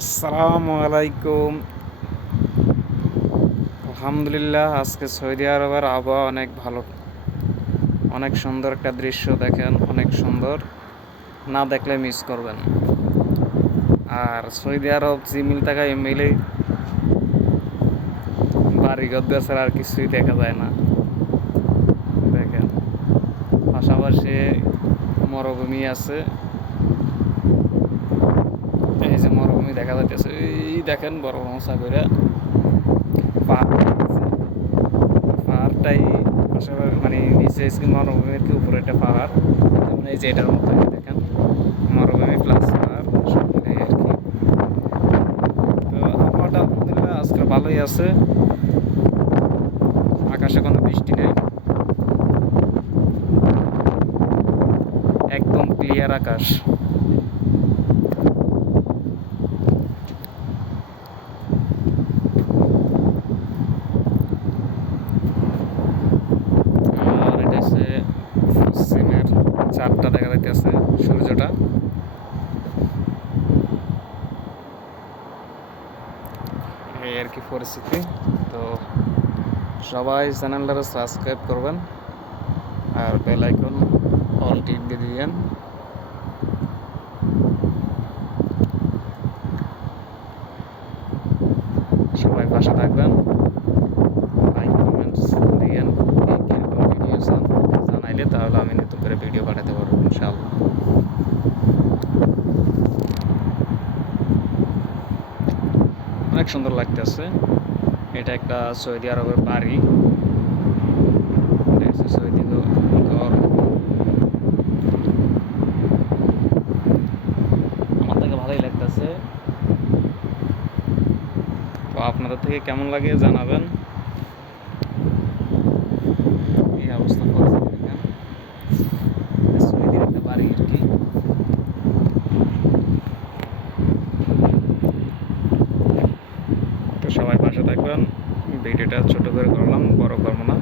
আসসালামু আলাইকুম। আলহামদুলিল্লাহ, আজকে সৌদি আরবের আবহাওয়া অনেক ভালো, অনেক সুন্দর একটা দৃশ্য দেখেন, অনেক সুন্দর, না দেখলে মিস করবেন। আর সৌদি আরব জিমিল থাকা এমএলএ বাড়িঘর ছাড়া আর কিছুই দেখা যায় না। দেখেন, পাশাপাশি মরুভূমি আছে, এই যে মরুভূমি দেখা যাইতেছে, এই দেখেন বড় মশা করে পাহাড় আছে। পাহাড়টাই পাশাপাশি মানে নিচে মরুভূমির কি উপরে একটা পাহাড়, যেমন এই যে এটার মতো দেখেন মরুভূমি প্লাস পাহাড় সব মিলিয়ে আর কি। তো আবহাওয়াটা আলহামদুলিল্লাহ আজকে ভালোই আছে, আকাশে কোনো বৃষ্টি নেই, একদম ক্লিয়ার আকাশ। আর এটা হচ্ছে পশ্চিমের চারটা দেখা যাইতেছে সূর্যটা। এই আর কি পরিস্থিতি। তো সবাই চ্যানেলটা সাবস্ক্রাইব করবেন আর বেল আইকন অল টিক দিয়ে দিবেন। সবাই পাশে থাকবেন, লাইক কমেন্টস দিয়েন, কীরকম ভিডিও চান জানাইলে তাহলে আমি নতুন করে ভিডিও পাঠাতে পারবো ইনশাআল্লাহ। অনেক সুন্দর লাগতেছে। এটা একটা সৌদি আরবের বাড়ি, সৌদি ঘর। আমার থেকে ভালোই লাগতেছে। তো আপনাদের থেকে কেমন লাগে জানাবেন। এই অবস্থা পরিস্থিতি দেখেন, সৌদির একটা বাড়ি আর কি। তো সবাই পাশে থাকবেন। ভিডিওটা ছোট করে করলাম, বড় করবো না।